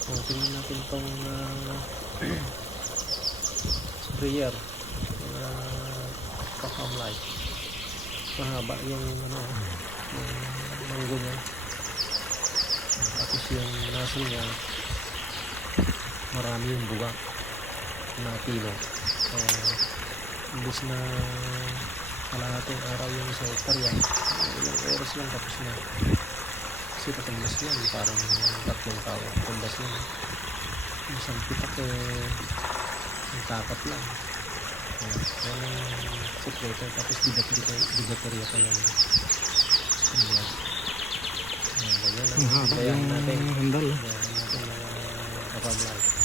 So, tingnan natin itong sprayer na Pacam Light. Mahaba yung yung manggo niya. Tapos yung nozzle niya marami yung buga na pino. Imbis na kalahating araw yung sa hektarya, ilang oras lang tapos na. Kasi patumbas yan, parang tatlong tao patumbas yan. Isang pitak ang tapat lang. Yan ang sekreto. Tapos digatorya pa yung ganyan. Ganyan ang handal. Ganyan natin mga kapamlay.